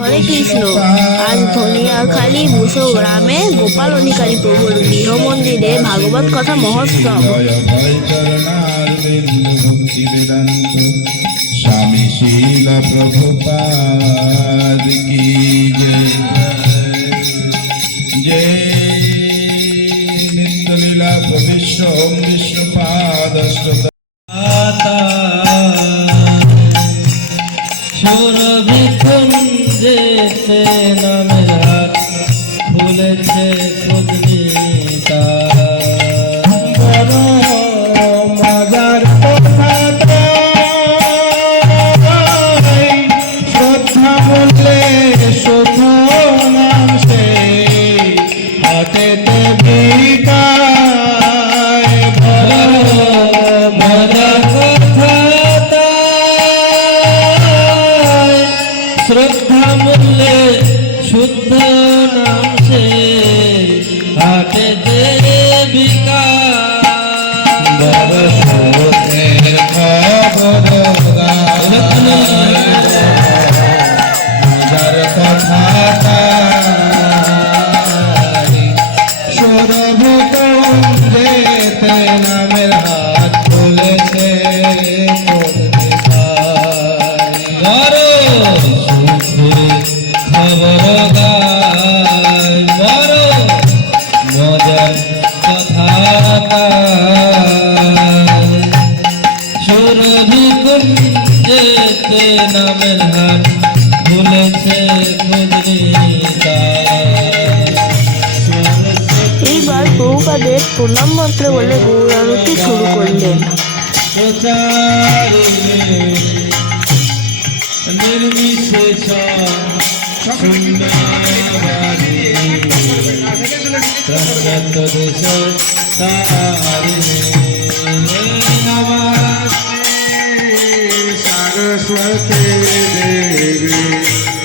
হরে কৃষ্ণ। আজ ধনিয়াখালী বুসো গ্রামে গোপাল অধিকারী প্রভুর গৃহ মন্দিরে ভাগবত কথা মহোৎসব। স্বামী শিল প্রভুপাদ কি জয়। জয় নিত্যলীলা প্রবিশ্য ওম বিষ্ণুপাদ যেতে নামের হাত খুলেছে খুদনি বড় মজার কথা শ্রদ্ধা বললে শুধু নাম সে হাতেতে বিকায় বড় মজার কথা শ্রদ্ধা মূল্যে শুদ্ধ নাম সে হাটে দেবিকা বরসের খবর মজার কথা সৌরভ যেতে নামের হাত খুলেছে যেতে নামের হাত ভুলেছে এইবার প্রভুপাদের প্রণাম মন্ত্র বলে গৌরারতি শুরু করলেন। নির্বিশেষ দেশ सरस्वती देवी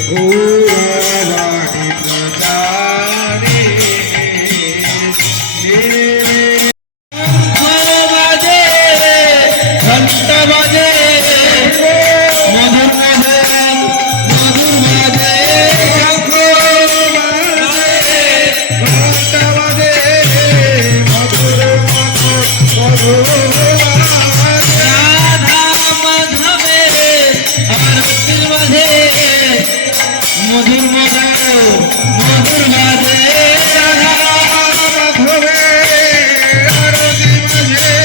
गौरवाणी प्रचारे बाजे घंटा बाजे मधुर बाजे मधुर बाजे घंटा बाजे मधुर मधुर মধুর মধুর বাজে মাধবে আরতি বাজে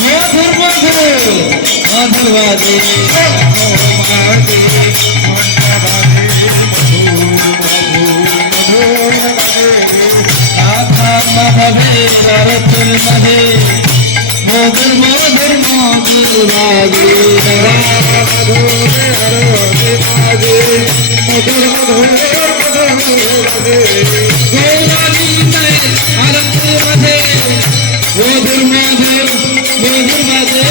মধুর মধুর মধুর শঙ্খ বাজে ঘন্টা বাজে মধুর মধুর মধুর বাজে বাজে ঘন্টা বাজে মধুর মধুর মধুর বাজে মাধবে করতুল মধে মধুর মধুর মধুর বাজে মধুরে আরতি বাজে মধুর মধুর মধুর বাজে গৌরানী আরতি বাজে মধুর মধুর মধুর বাজে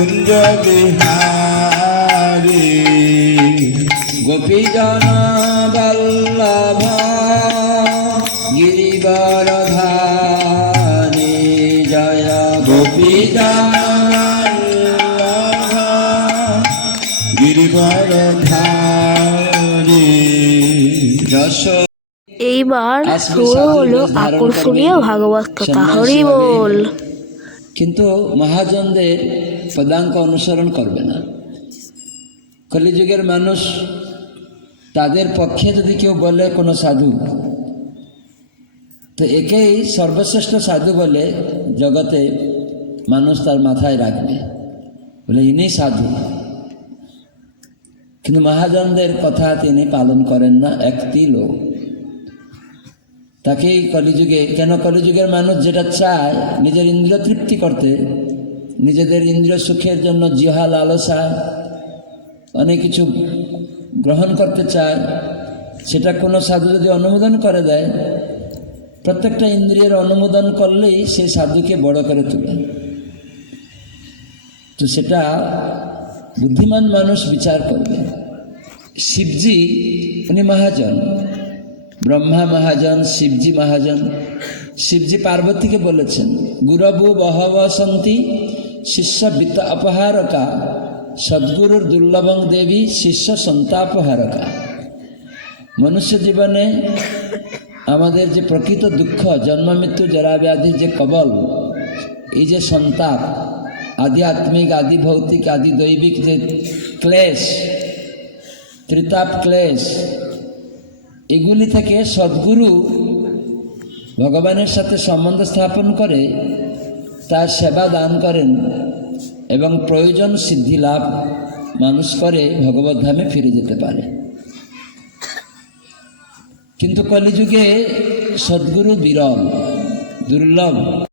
কুঞ্জ বিহারী গোপীজন বল্লভ গিরিবরধারী জয় গোপীজন গিরিবরধারী যশ এইবার আসবে শুরু সাধু হলো বেশ ধারণ আকর্ষণীয় করবে, ভাগবত কথা। সন্ন্যাসী হরি হবে। বল। কিন্তু মহাজনদের পদাঙ্ক অনুসরণ করবে না। কলিযুগের মানুষ, তাদের পক্ষে যদি কেউ বলে কোনো সাধু, তো একেই সর্বশ্রেষ্ঠ সাধু বলে জগতে মানুষ তার মাথায় রাখবে, বলে ইনি সাধু। কিন্তু মহাজনদের কথা তিনি পালন করেন না একটি লোক। তাকেই কলিযুগে, কেন কলিযুগের মানুষ যেটা চায় নিজের ইন্দ্রিয় তৃপ্তি করতে, নিজেদের ইন্দ্রিয় সুখের জন্য জিহা লালসা অনেক কিছু গ্রহণ করতে চায়, সেটা কোনো সাধু যদি অনুমোদন করে দেয়, প্রত্যেকটা ইন্দ্রিয়ের অনুমোদন করলেই সেই সাধুকে বড় করে তোলে। তো সেটা বুদ্ধিমান মানুষ বিচার করবে। শিবজি উনি মহাজন, ব্রহ্মা মহাজন, শিবজি মহাজন। শিবজি পার্বতীকে বলেছেন, গুরবু বহব সন্তি শিষ্য বিত্ত অপহারকা, সদ্গুরুর দুর্লভং দেবী শিষ্য সন্তাপহারকা। মনুষ্য জীবনে আমাদের যে প্রকৃত দুঃখ, জন্ম মৃত্যু জরা ব্যাধির যে কবল, এই যে সন্তাপ, আধ্যাত্মিক আদি ভৌতিক আদি দৈবিক যে ক্লেশ, ত্রিতাপ ক্লেশ, এগুলি থেকে সদ্গুরু ভগবানের সাথে সম্বন্ধ স্থাপন করে তার সেবা দান করেন এবং প্রয়োজন সিদ্ধি লাভ মানুষ করে ভগবত ধামে ফিরে যেতে পারে। কিন্তু কলিযুগে সদ্গুরু বিরল, দুর্লভ।